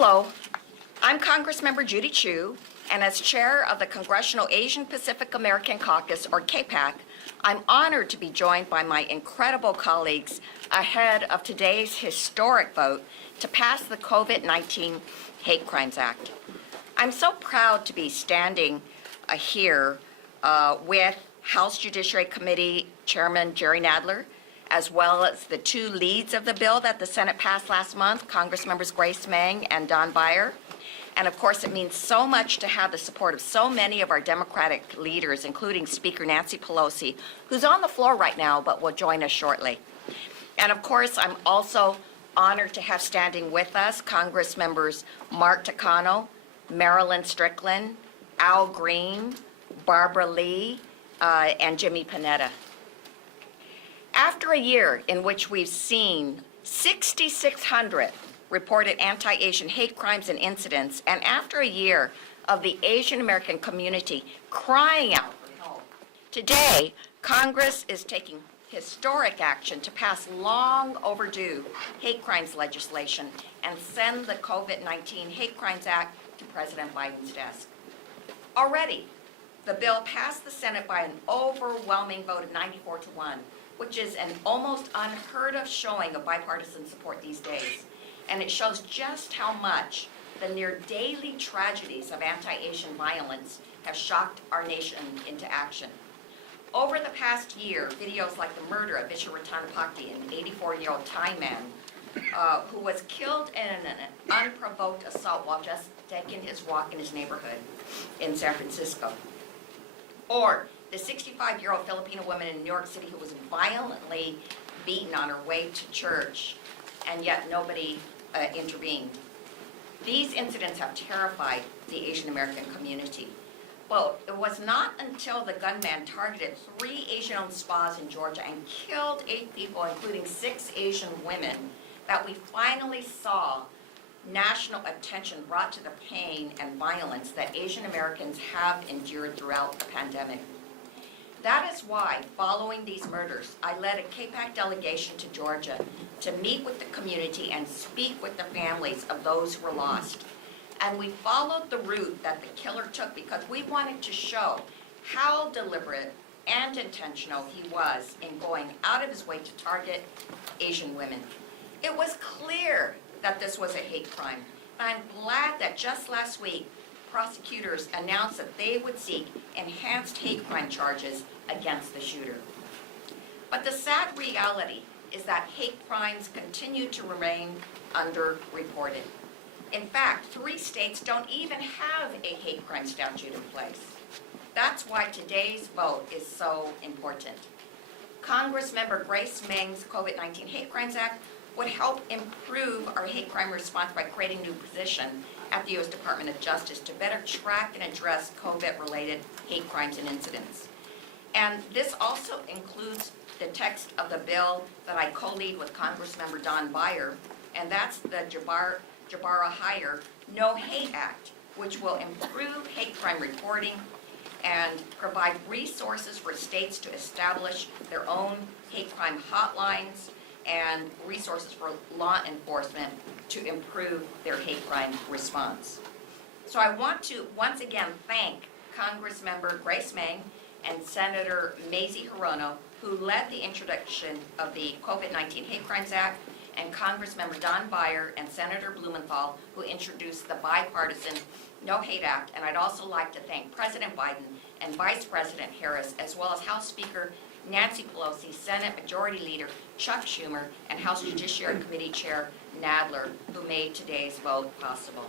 Hello, I'm Congressmember Judy Chu, and as chair of the Congressional Asian Pacific American Caucus, or CAPAC, I'm honored to be joined by my incredible colleagues ahead of today's historic vote to pass the COVID-19 Hate Crimes Act. I'm so proud to be standing here with House Judiciary Committee Chairman Jerry Nadler, as well as the two leads of the bill that the Senate passed last month, Congressmembers Grace Meng and Don Beyer. And of course, it means so much to have the support of so many of our Democratic leaders, including Speaker Nancy Pelosi, who's on the floor right now but will join us shortly. And of course, I'm also honored to have standing with us Congress members Mark Takano, Marilyn Strickland, Al Green, Barbara Lee, and Jimmy Panetta. After a year in which we've seen 6,600 reported anti-Asian hate crimes and incidents, and after a year of the Asian American community crying out for help, today Congress is taking historic action to pass long overdue hate crimes legislation and send the COVID-19 Hate Crimes Act to President Biden's desk. Already, the bill passed the Senate by an overwhelming vote of 94-1, which is an almost unheard of showing of bipartisan support these days. And it shows just how much the near daily tragedies of anti-Asian violence have shocked our nation into action. Over the past year, videos like the murder of Vishal Ratanapakdi, an 84-year-old Thai man who was killed in an unprovoked assault while just taking his walk in his neighborhood in San Francisco. Or the 65-year-old Filipino woman in New York City who was violently beaten on her way to church, and yet nobody intervened. These incidents have terrified the Asian American community. Well, it was not until the gunman targeted 3 Asian-owned spas in Georgia and killed 8 people, including 6 Asian women, that we finally saw national attention brought to the pain and violence that Asian Americans have endured throughout the pandemic. That is why, following these murders, I led a CAPAC delegation to Georgia to meet with the community and speak with the families of those who were lost. And we followed the route that the killer took because we wanted to show how deliberate and intentional he was in going out of his way to target Asian women. It was clear that this was a hate crime. And I'm glad that just last week, prosecutors announced that they would seek enhanced hate crime charges against the shooter. But the sad reality is that hate crimes continue to remain underreported. In fact, 3 states don't even have a hate crime statute in place. That's why today's vote is so important. Congressmember Grace Meng's COVID-19 Hate Crimes Act would help improve our hate crime response by creating a new position at the U.S. Department of Justice to better track and address COVID-related hate crimes and incidents. And this also includes the text of the bill that I co-lead with Congressmember Don Beyer, and that's the Jabara-Heyer No Hate Act, which will improve hate crime reporting and provide resources for states to establish their own hate crime hotlines and resources for law enforcement to improve their hate crime response. So I want to once again thank Congressmember Grace Meng and Senator Mazie Hirono, who led the introduction of the COVID-19 Hate Crimes Act, and Congressmember Don Beyer and Senator Blumenthal, who introduced the bipartisan No Hate Act. And I'd also like to thank President Biden and Vice President Harris, as well as House Speaker Nancy Pelosi, Senate Majority Leader Chuck Schumer, and House Judiciary Committee Chair Nadler, who made today's vote possible.